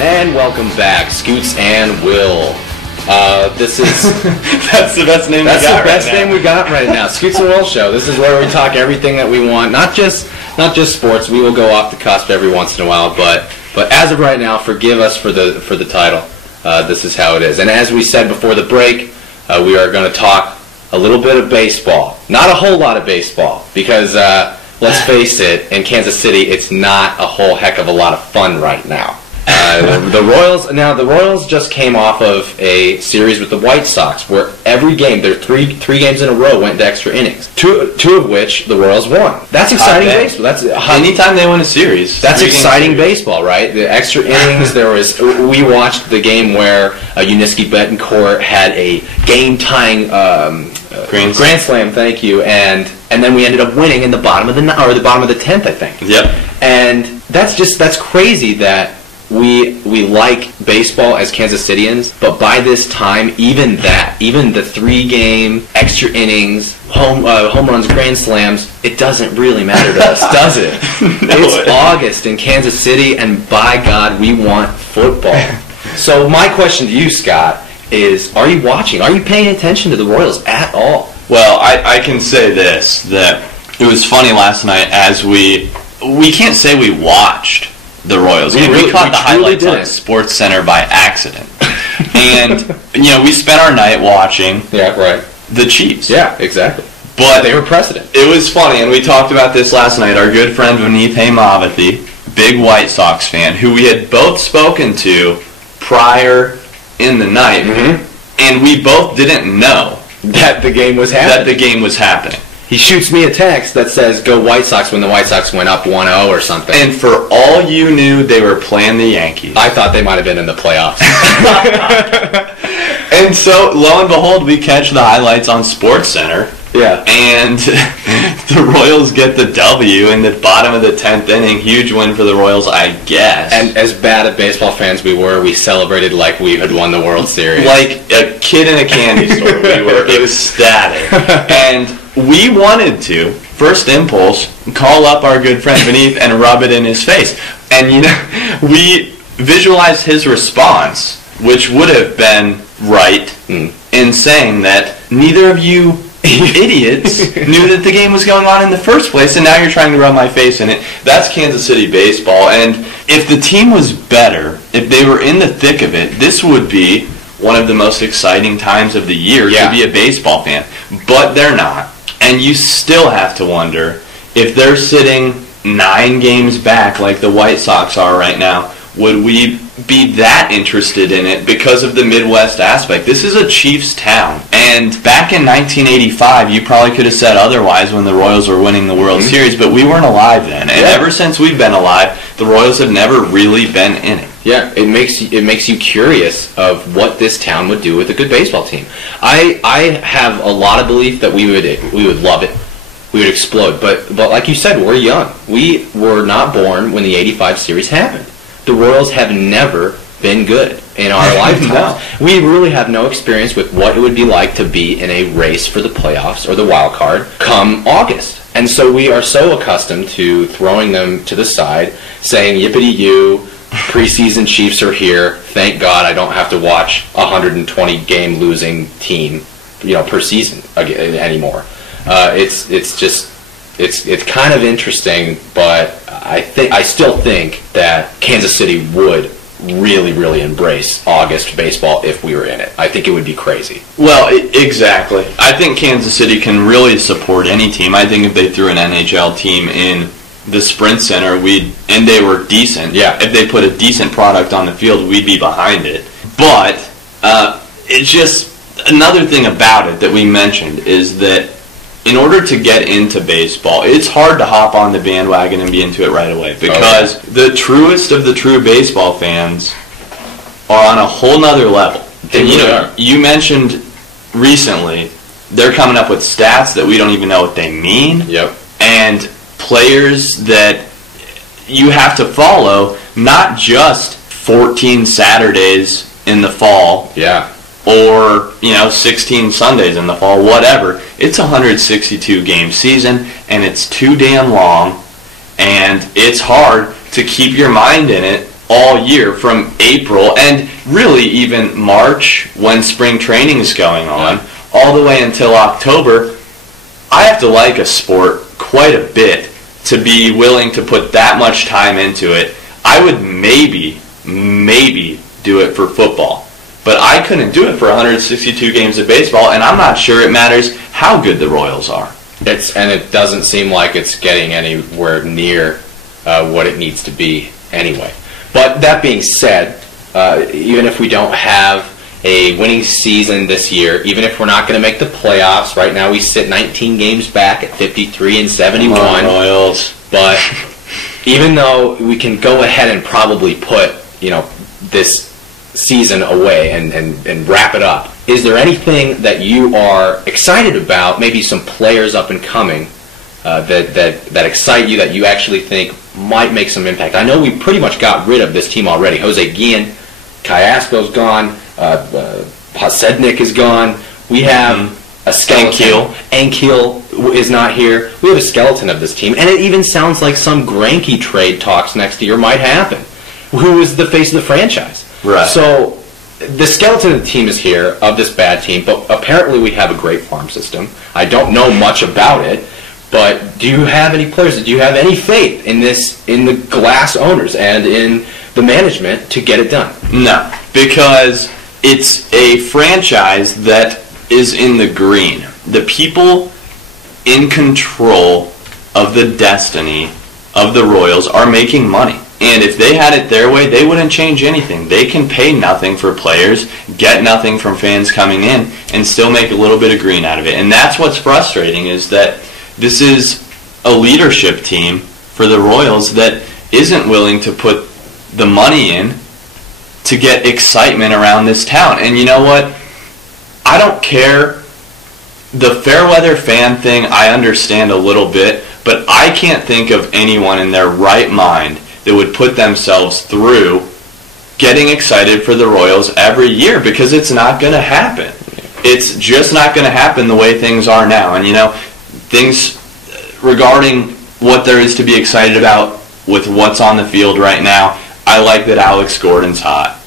And welcome back, Scoots and Will. This is that's the best name. That's the best name we got right now. Scoots and Will Show. This is where we talk everything that we want, not just sports. We will go off the cusp every once in a while, but as of right now, forgive us for the title. This is how it is. And as we said before the break, we are going to talk a little bit of baseball. Not a whole lot of baseball, because let's face it, in Kansas City, it's not a whole heck of a lot of fun right now. The Royals just came off of a series with the White Sox where every game, their three games in a row, went to extra innings. Two of which the Royals won. That's exciting baseball. Anytime they win a series, that's exciting baseball, right? The extra innings. We watched the game where Yuniesky Betancourt had a game-tying grand slam. Thank you, and then we ended up winning in the bottom of the 10th, I think. Yep. And that's crazy that we like baseball as Kansas Cityans, but by this time, even the 3-game extra innings, home runs, grand slams, it doesn't really matter to us, does it? It's August in Kansas City, and by God, we want football. So my question to you, Scott, is: are you watching? Are you paying attention to the Royals at all? Well, I can say this, that it was funny last night as we can't say we watched the Royals. We caught the highlights on Sports Center by accident. And, we spent our night watching the Chiefs. Yeah, exactly. But they were precedent. It was funny, and we talked about this last night. Our good friend Vineeth Hemavathi, big White Sox fan, who we had both spoken to prior in the night, and we both didn't know that the game was happening. He shoots me a text that says, "Go White Sox," when the White Sox went up 1-0 or something. And for all you knew, they were playing the Yankees. I thought they might have been in the playoffs. And so, lo and behold, we catch the highlights on Sports Center. Yeah. And the Royals get the W in the bottom of the 10th inning. Huge win for the Royals, I guess. And as bad at baseball fans we were, we celebrated like we had won the World Series. Like a kid in a candy store, we were ecstatic. And we wanted to, first impulse, call up our good friend Vineeth and rub it in his face. And, we visualized his response, which would have been right, in saying that neither of you idiots knew that the game was going on in the first place, and now you're trying to rub my face in it. That's Kansas City baseball, and if the team was better, if they were in the thick of it, this would be one of the most exciting times of the year to be a baseball fan. But they're not, and you still have to wonder if they're sitting 9 games back like the White Sox are right now, would we be that interested in it because of the Midwest aspect? This is a Chiefs town. And back in 1985, you probably could have said otherwise when the Royals were winning the World Series, but we weren't alive then. And ever since we've been alive, the Royals have never really been in it. Yeah, it makes you curious of what this town would do with a good baseball team. I have a lot of belief that we would love it. We would explode. But like you said, we're young. We were not born when the 85 series happened. The Royals have never been good in our lifetime. No. We really have no experience with what it would be like to be in a race for the playoffs or the wild card come August. And so we are so accustomed to throwing them to the side, saying, yippity-yoo, preseason Chiefs are here. Thank God I don't have to watch a 120-game losing team, per season anymore. It's kind of interesting, but I still think that Kansas City would really, really embrace August baseball if we were in it. I think it would be crazy. Well, exactly. I think Kansas City can really support any team. I think if they threw an NHL team in the Sprint Center, and they were decent. Yeah. If they put a decent product on the field, we'd be behind it. But it's just another thing about it that we mentioned is that in order to get into baseball, it's hard to hop on the bandwagon and be into it right away because the truest of the true baseball fans are on a whole nother level. And you mentioned recently they're coming up with stats that we don't even know what they mean. Yep. And players that you have to follow, not just 14 Saturdays in the fall. Yeah. Or, 16 Sundays in the fall, whatever. It's a 162-game season, and it's too damn long, and it's hard to keep your mind in it all year from April and really even March when spring training is going on, all the way until October. I have to like a sport quite a bit to be willing to put that much time into it. I would maybe do it for football, but I couldn't do it for 162 games of baseball, and I'm not sure it matters how good the Royals are. And it doesn't seem like it's getting anywhere near what it needs to be anyway. But that being said, even if we don't have a winning season this year, even if we're not going to make the playoffs, right now we sit 19 games back at 53-71. Come on, Royals. But even though we can go ahead and probably put, this season away and wrap it up, is there anything that you are excited about, maybe some players up and coming that excite you, that you actually think might make some impact? I know we pretty much got rid of this team already. Jose Guillen, Cayasco's gone, Posednik is gone. We have a skeleton. Ankiel is not here. We have a skeleton of this team, and it even sounds like some Greinke trade talks next year might happen. Who is the face of the franchise? Right. So the skeleton of the team is here, of this bad team, but apparently we have a great farm system. I don't know much about it, but do you have any players? Do you have any faith in the Glass owners and in the management to get it done? No, because it's a franchise that is in the green. The people in control of the destiny of the Royals are making money. And if they had it their way, they wouldn't change anything. They can pay nothing for players, get nothing from fans coming in, and still make a little bit of green out of it. And that's what's frustrating, is that this is a leadership team for the Royals that isn't willing to put the money in to get excitement around this town. And you know what? I don't care. The Fairweather fan thing, I understand a little bit, but I can't think of anyone in their right mind that would put themselves through getting excited for the Royals every year, because it's not going to happen. It's just not going to happen the way things are now. And things regarding what there is to be excited about with what's on the field right now, I like that Alex Gordon's hot.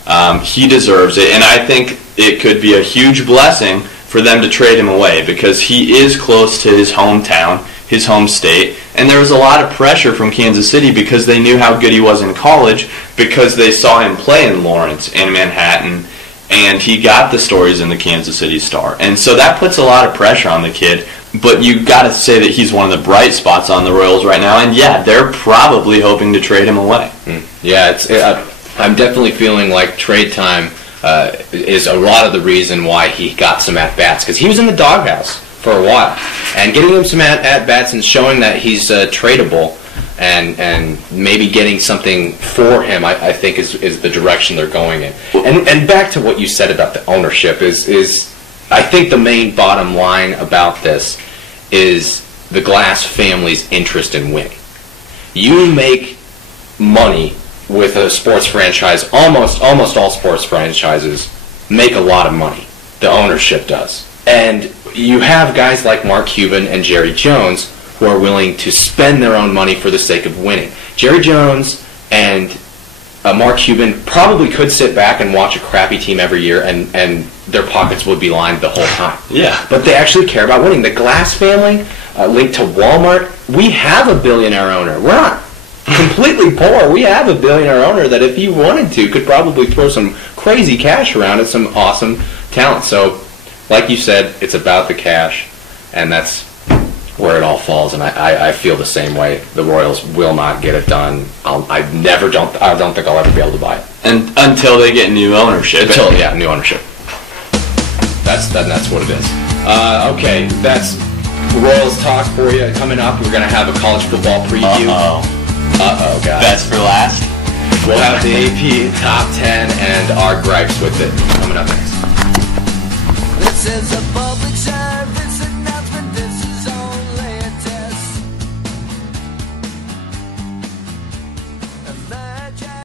He deserves it, and I think it could be a huge blessing for them to trade him away, because he is close to his hometown, his home state, and there was a lot of pressure from Kansas City because they knew how good he was in college, because they saw him play in Lawrence and Manhattan, and he got the stories in the Kansas City Star. And so that puts a lot of pressure on the kid, but you got to say that he's one of the bright spots on the Royals right now, and yeah, they're probably hoping to trade him away. Yeah, I'm definitely feeling like trade time is a lot of the reason why he got some at-bats, because he was in the doghouse for a while, and getting him some at-bats and showing that he's tradable and maybe getting something for him, I think is the direction they're going in. And back to what you said about the ownership is I think the main bottom line about this is the Glass family's interest in winning. You make money with a sports franchise. Almost all sports franchises make a lot of money. The ownership does. And you have guys like Mark Cuban and Jerry Jones who are willing to spend their own money for the sake of winning. Jerry Jones and Mark Cuban probably could sit back and watch a crappy team every year and their pockets would be lined the whole time. Yeah. But they actually care about winning. The Glass family, linked to Walmart, we have a billionaire owner. We're not completely poor. We have a billionaire owner that, if he wanted to, could probably throw some crazy cash around at some awesome talent. So, like you said, it's about the cash, and that's where it all falls. And I feel the same way. The Royals will not get it done. I don't think I'll ever be able to buy it. And until they get new ownership. New ownership. That's what it is. Okay, that's Royals talk for you. Coming up, we're gonna have a college football preview. Uh-oh, guys. Best for last. We'll have the AP Top 10 and our gripes with it coming up next. This is a public